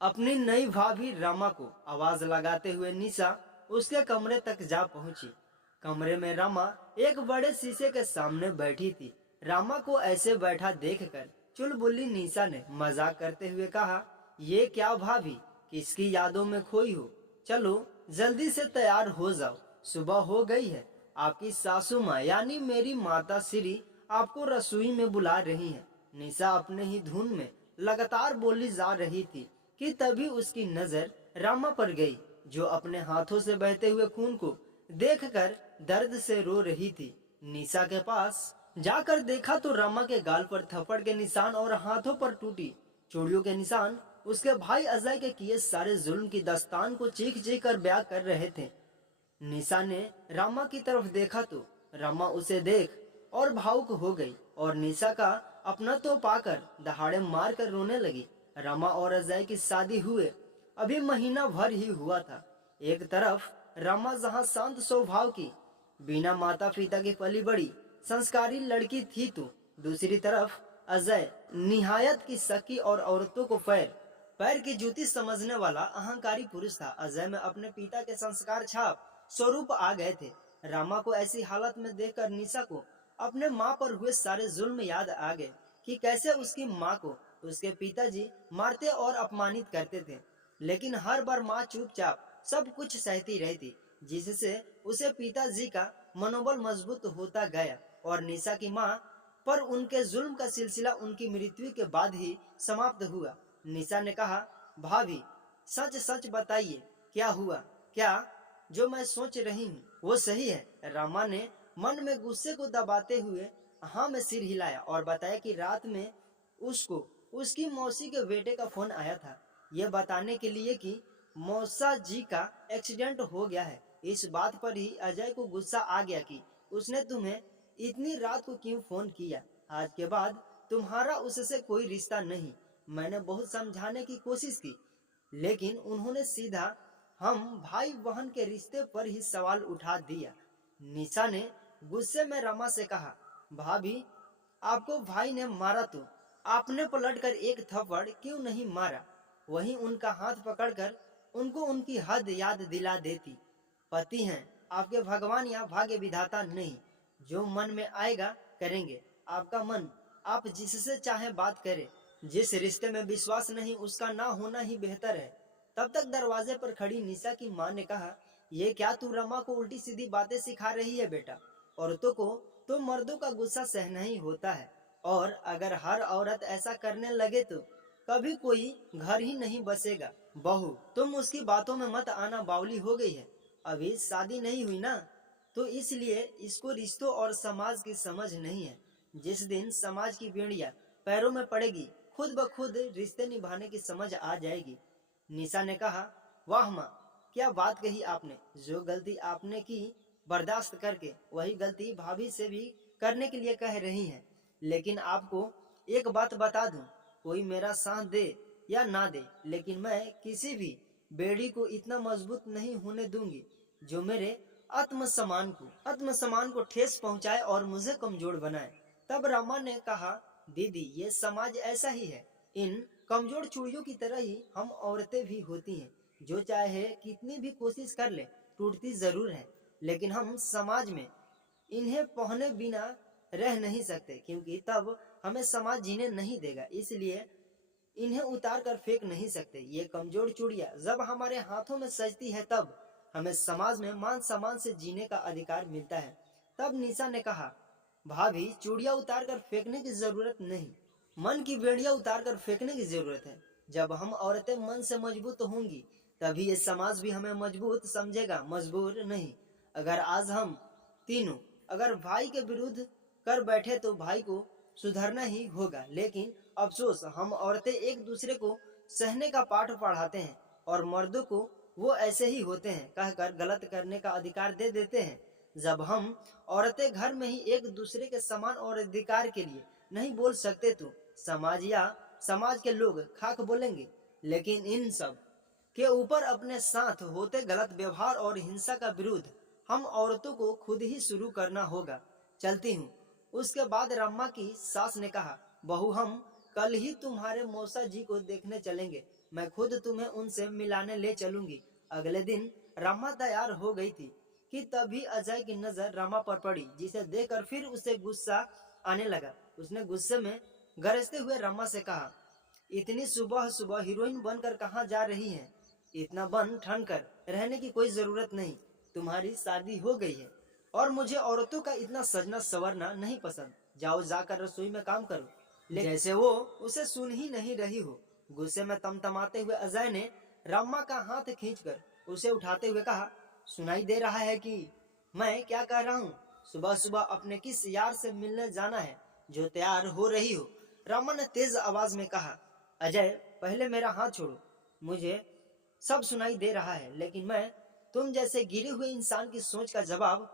अपनी नई भाभी रमा को आवाज लगाते हुए निशा उसके कमरे तक जा पहुंची। कमरे में रमा एक बड़े शीशे के सामने बैठी थी। रमा को ऐसे बैठा देखकर चुलबुली निशा ने मजाक करते हुए कहा, ये क्या भाभी, किसकी यादों में खोई हो? चलो जल्दी से तैयार हो जाओ, सुबह हो गई है। आपकी सासू माँ यानी मेरी माता श्री आपको रसोई में बुला रही है। निशा अपने ही धुन में लगातार बोली जा रही थी कि तभी उसकी नजर रामा पर गई, जो अपने हाथों से बहते हुए खून को देखकर दर्द से रो रही थी। निशा के पास जाकर देखा तो रामा के गाल पर थप्पड़ के निशान और हाथों पर टूटी चूड़ियों के निशान उसके भाई अजय के किए सारे जुल्म की दास्तान को चीख चीख कर बयां कर रहे थे। निशा ने रामा की तरफ देखा तो रामा उसे देख और भावुक हो गई और निशा का अपना तो पाकर दहाड़े मार कर रोने लगी। रामा और अजय की शादी हुए अभी महीना भर ही हुआ था। एक तरफ रामा जहां शांत स्वभाव की बिना माता पिता की पली बड़ी संस्कारी लड़की थी, तो दूसरी तरफ अजय निहायत की शकी और औरतों को पैर पैर की जूती समझने वाला अहंकारी पुरुष था। अजय में अपने पिता के संस्कार छाप स्वरूप आ गए थे। रामा को ऐसी हालत में देखकर निशा को अपने माँ पर हुए सारे जुल्म याद आ गए कि कैसे उसकी माँ को उसके पिताजी मारते और अपमानित करते थे, लेकिन हर बार माँ चुपचाप सब कुछ सहती रहती, जिससे उसे पिताजी का मनोबल मजबूत होता गया। और निशा की माँ पर उनके जुल्म का सिलसिला उनकी मृत्यु के बाद ही समाप्त हुआ। निशा ने कहा, भाभी सच सच बताइए, क्या हुआ? क्या जो मैं सोच रही हूँ वो सही है? रामा ने मन में गुस्से को दबाते हुए हाँ में सिर हिलाया और बताया कि रात में उसको उसकी मौसी के बेटे का फोन आया था, ये बताने के लिए कि मौसा जी का एक्सीडेंट हो गया है। इस बात पर ही अजय को गुस्सा आ गया कि उसने तुम्हें इतनी रात को क्यों फोन किया। आज के बाद तुम्हारा उससे कोई रिश्ता नहीं। मैंने बहुत समझाने की कोशिश की, लेकिन उन्होंने सीधा हम भाई बहन के रिश्ते पर ही सवाल उठा दिया। निशा ने गुस्से में रमा से कहा, भाभी आपको भाई ने मारा तो आपने पलटकर एक थप्पड़ क्यों नहीं मारा? वहीं उनका हाथ पकड़कर उनको उनकी हद याद दिला देती। पति हैं आपके भगवान या भाग्य विधाता नहीं, जो मन में आएगा करेंगे। आपका मन, आप जिससे चाहे बात करें। जिस रिश्ते में विश्वास नहीं उसका ना होना ही बेहतर है। तब तक दरवाजे पर खड़ी निशा की माँ ने कहा, ये क्या तू रमा को उल्टी सीधी बातें सिखा रही है बेटा? औरतों को तो मर्दों का गुस्सा सहना ही होता है, और अगर हर औरत ऐसा करने लगे तो कभी कोई घर ही नहीं बसेगा। बहू तुम उसकी बातों में मत आना, बावली हो गई है, अभी शादी नहीं हुई ना, तो इसलिए इसको रिश्तों और समाज की समझ नहीं है। जिस दिन समाज की बेड़िया पैरों में पड़ेगी खुद ब खुद रिश्ते निभाने की समझ आ जाएगी। निशा ने कहा, वाह माँ, क्या बात कही आपने। जो गलती आपने की बर्दाश्त करके वही गलती भाभी से भी करने के लिए कह रही हैं। लेकिन आपको एक बात बता दूं, कोई मेरा साथ दे या ना दे, लेकिन मैं किसी भी बेड़ी को इतना मजबूत नहीं होने दूंगी जो मेरे आत्मसम्मान को ठेस पहुंचाए और मुझे कमजोर बनाए। तब रामा ने कहा, दीदी ये समाज ऐसा ही है, इन कमजोर चूड़ियों की तरह ही हम औरतें भी होती हैं, जो चाहे कितनी भी कोशिश कर ले टूटती जरूर है। लेकिन हम समाज में इन्हें पहने बिना रह नहीं सकते, क्योंकि तब हमें समाज जीने नहीं देगा। इसलिए इन्हें उतार कर फेंक नहीं सकते। ये कमजोर चूड़ियां जब हमारे हाथों में सजती है तब हमें समाज में मान सम्मान से जीने का अधिकार मिलता है। तब निशा ने कहा, भाभी चूड़ियां उतार कर फेंकने की जरूरत नहीं, मन की बेड़ियां उतार कर फेंकने की जरूरत है। जब हम औरतें मन से मजबूत होंगी तभी ये समाज भी हमें मजबूत समझेगा, मजबूर नहीं। अगर आज हम तीनों अगर भाई के विरुद्ध कर बैठे तो भाई को सुधरना ही होगा। लेकिन अफसोस हम औरतें एक दूसरे को सहने का पाठ पढ़ाते हैं और मर्दों को वो ऐसे ही होते हैं कहकर गलत करने का अधिकार दे देते हैं। जब हम औरतें घर में ही एक दूसरे के समान और अधिकार के लिए नहीं बोल सकते तो समाज के लोग खाक बोलेंगे। लेकिन इन सब के ऊपर अपने साथ होते गलत व्यवहार और हिंसा का विरोध हम औरतों को खुद ही शुरू करना होगा। चलती हूँ। उसके बाद रम्मा की सास ने कहा, बहू हम कल ही तुम्हारे मौसा जी को देखने चलेंगे। मैं खुद तुम्हें उनसे मिलाने ले चलूंगी। अगले दिन रमा तैयार हो गई थी कि तभी अजय की नजर रमा पर पड़ी, जिसे देखकर फिर उसे गुस्सा आने लगा। उसने गुस्से में गरजते हुए रमा से कहा, इतनी सुबह सुबह हीरोइन बनकर कहाँ जा रही है? इतना बन ठन कर रहने की कोई जरूरत नहीं। तुम्हारी शादी हो गई है और मुझे औरतों का इतना सजना संवरना नहीं पसंद। जाओ जाकर रसोई में काम करो। जैसे वो उसे सुन ही नहीं रही हो। गुस्से में तमतमाते हुए अजय ने रमा का हाथ खींचकर उसे उठाते हुए कहा, सुनाई दे रहा है कि मैं क्या कह रहा हूँ? सुबह सुबह अपने किस यार से मिलने जाना है जो तैयार हो रही हो? रमा ने तेज आवाज में कहा, अजय पहले मेरा हाथ छोड़ो। मुझे सब सुनाई दे रहा है, लेकिन मैं तुम जैसे गिरे हुए इंसान की सोच का जवाब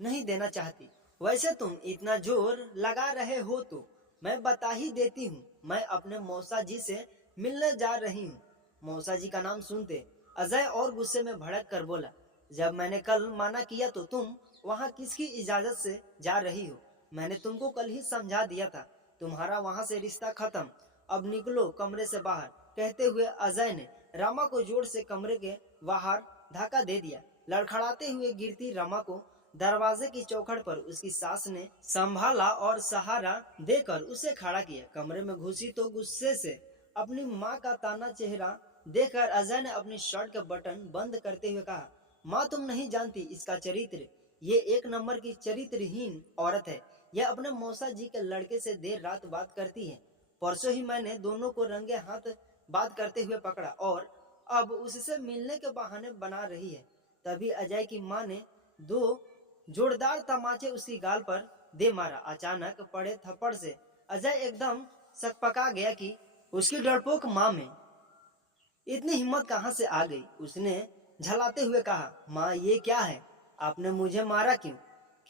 नहीं देना चाहती। वैसे तुम इतना जोर लगा रहे हो तो मैं बता ही देती हूँ, मैं अपने मौसा जी से मिलने जा रही हूँ। मौसा जी का नाम सुनते अजय और गुस्से में भड़क कर बोला, जब मैंने कल माना किया तो तुम वहाँ किसकी इजाजत से जा रही हो? मैंने तुमको कल ही समझा दिया था, तुम्हारा वहाँ से रिश्ता खत्म। अब निकलो कमरे से बाहर। कहते हुए अजय ने रमा को जोर से कमरे के बाहर धक्का दे दिया। लड़खड़ाते हुए गिरती रमा को दरवाजे की चौखट पर उसकी सास ने संभाला और सहारा देकर उसे खड़ा किया। कमरे में घुसी तो गुस्से से अपनी माँ का ताना चेहरा देखकर अजय ने अपनी शर्ट का बटन बंद करते हुए कहा, माँ तुम नहीं जानती इसका चरित्र। ये एक नंबर की चरित्रहीन औरत है। यह अपने मौसा जी के लड़के से देर रात बात करती है। परसों ही मैंने दोनों को रंगे हाथ बात करते हुए पकड़ा और अब उससे मिलने के बहाने बना रही है। तभी अजय की माँ ने दो जोरदार तमाचे उसकी गाल पर दे मारा। अचानक पड़े थप्पड़ से अजय एकदम सकपका गया कि उसकी डरपोक माँ में इतनी हिम्मत कहाँ से आ गई। उसने झलाते हुए कहा, माँ ये क्या है? आपने मुझे मारा क्यों?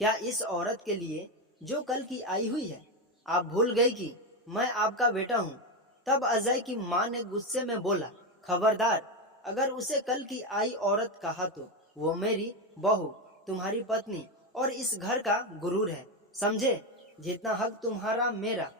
क्या इस औरत के लिए जो कल की आई हुई है? आप भूल गई कि मैं आपका बेटा हूँ। तब अजय की माँ ने गुस्से में बोला, खबरदार, अगर उसे कल की आई औरत कहा तो वो मेरी बहू, तुम्हारी पत्नी और इस घर का गुरूर है, समझे? जितना हक तुम्हारा मेरा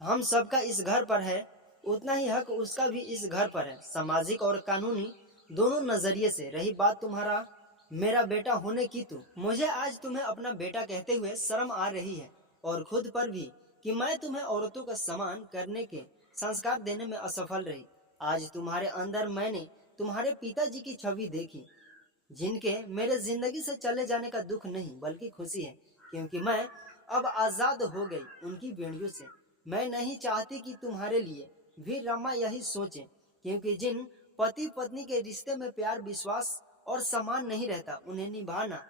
हम सबका इस घर पर है, उतना ही हक उसका भी इस घर पर है। सामाजिक और कानूनी दोनों नजरिए से रही बात तुम्हारा मेरा बेटा होने की, तो मुझे आज तुम्हें अपना बेटा कहते हुए शर्म आ रही है और खुद पर भी कि मैं तुम्हें औरतों का सम्मान करने के संस्कार देने में असफल रही। आज तुम्हारे अंदर मैंने तुम्हारे पिताजी की छवि देखी, जिनके मेरे जिंदगी से चले जाने का दुख नहीं बल्कि खुशी है, क्योंकि मैं अब आजाद हो गई उनकी बेड़ियों से। मैं नहीं चाहती कि तुम्हारे लिए भी रमा यही सोचे, क्योंकि जिन पति पत्नी के रिश्ते में प्यार, विश्वास और सम्मान नहीं रहता, उन्हें निभाना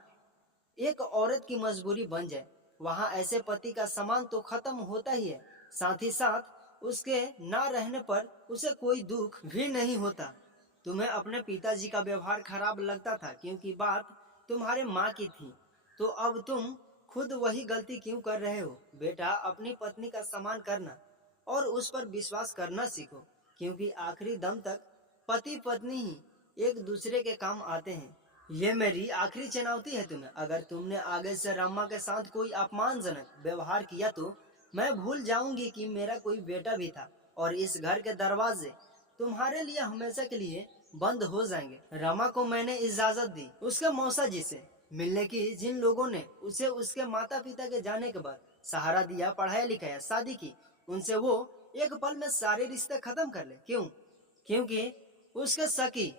एक औरत की मजबूरी बन जाए, वहाँ ऐसे पति का सम्मान तो खत्म होता ही है, साथ ही साथ उसके ना रहने पर उसे कोई दुख भी नहीं होता। तुम्हें अपने पिताजी का व्यवहार खराब लगता था क्योंकि बात तुम्हारे माँ की थी, तो अब तुम खुद वही गलती क्यों कर रहे हो? बेटा, अपनी पत्नी का सम्मान करना और उस पर विश्वास करना सीखो, क्योंकि आखिरी दम तक पति पत्नी ही एक दूसरे के काम आते हैं। ये मेरी आखिरी चुनौती है तुम्हें। अगर तुमने आगे से रमा के साथ कोई अपमानजनक व्यवहार किया तो मैं भूल जाऊंगी कि मेरा कोई बेटा भी था और इस घर के दरवाजे तुम्हारे लिए हमेशा के लिए बंद हो जाएंगे। रमा को मैंने इजाजत दी उसके मौसा जी से मिलने की, जिन लोगों ने उसे उसके माता पिता के जाने के बाद सहारा दिया, पढ़ाया लिखाया, शादी की, उनसे वो एक पल में सारे रिश्ते खत्म कर ले। क्यों? क्योंकि उसके सकी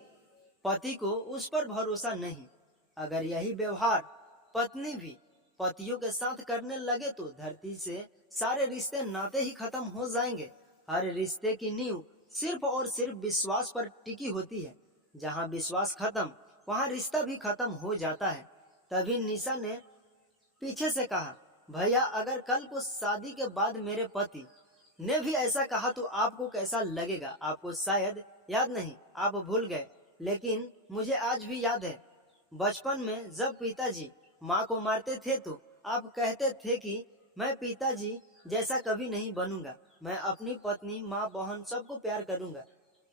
पति को उस पर भरोसा नहीं। अगर यही व्यवहार पत्नी भी पतियों के साथ करने लगे तो धरती से सारे रिश्ते नाते ही खत्म हो जाएंगे। हर रिश्ते की नींव सिर्फ और सिर्फ विश्वास पर टिकी होती है। जहाँ विश्वास खत्म, वहाँ रिश्ता भी खत्म हो जाता है। तभी निशा ने पीछे से कहा, भैया, अगर कल को शादी के बाद मेरे पति ने भी ऐसा कहा तो आपको कैसा लगेगा? आपको शायद याद नहीं, आप भूल गए, लेकिन मुझे आज भी याद है। बचपन में जब पिताजी माँ को मारते थे तो आप कहते थे कि मैं पिताजी जैसा कभी नहीं बनूंगा, मैं अपनी पत्नी, माँ, बहन सबको प्यार करूंगा।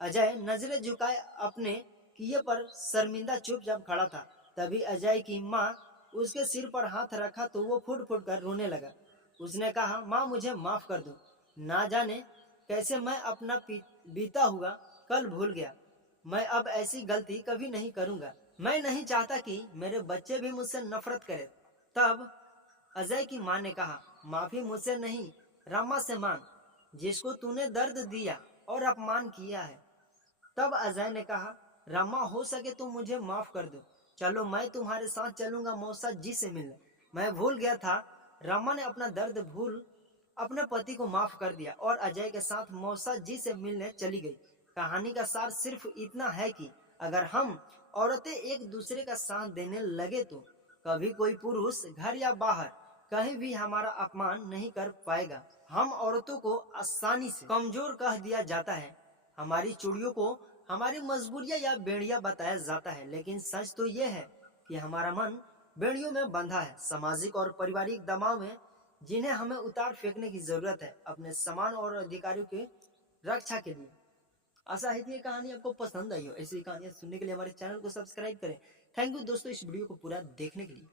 अजय नजरें झुकाए अपने किए पर शर्मिंदा चुपचाप खड़ा था। तभी अजय की माँ उसके सिर पर हाथ रखा तो वो फुट फुट कर रोने लगा। उसने कहा, माँ मुझे माफ कर दो, ना जाने कैसे मैं अपना बीता हुआ कल भूल गया। मैं अब ऐसी गलती कभी नहीं करूंगा। मैं नहीं चाहता कि मेरे बच्चे भी मुझसे नफरत करें। तब अजय की माँ ने कहा, माफी मुझसे नहीं, रामा से मांग, जिसको तूने दर्द दिया और अपमान किया है। तब अजय ने कहा, रामा हो सके तो मुझे माफ कर दो। चलो मैं तुम्हारे साथ चलूंगा मौसा जी से मिलने। मैं भूल गया था। रामा ने अपना दर्द भूल अपने पति को माफ कर दिया और अजय के साथ मौसा जी से मिलने चली गई। कहानी का सार सिर्फ इतना है कि अगर हम औरतें एक दूसरे का साथ देने लगे तो कभी कोई पुरुष घर या बाहर कहीं भी हमारा अपमान नहीं कर पाएगा। हम औरतों को आसानी से कमजोर कह दिया जाता है। हमारी चूड़ियों को हमारी मजबूरियां या बेड़ियां बताया जाता है, लेकिन सच तो यह है कि हमारा मन बेड़ियों में बंधा है, सामाजिक और पारिवारिक दबाव में, जिन्हें हमें उतार फेंकने की जरूरत है अपने सम्मान और अधिकारों की रक्षा के लिए। आशा है कि ये कहानी आपको पसंद आई हो। ऐसी कहानियां सुनने के लिए हमारे चैनल को सब्सक्राइब करें। थैंक यू दोस्तों इस वीडियो को पूरा देखने के लिए।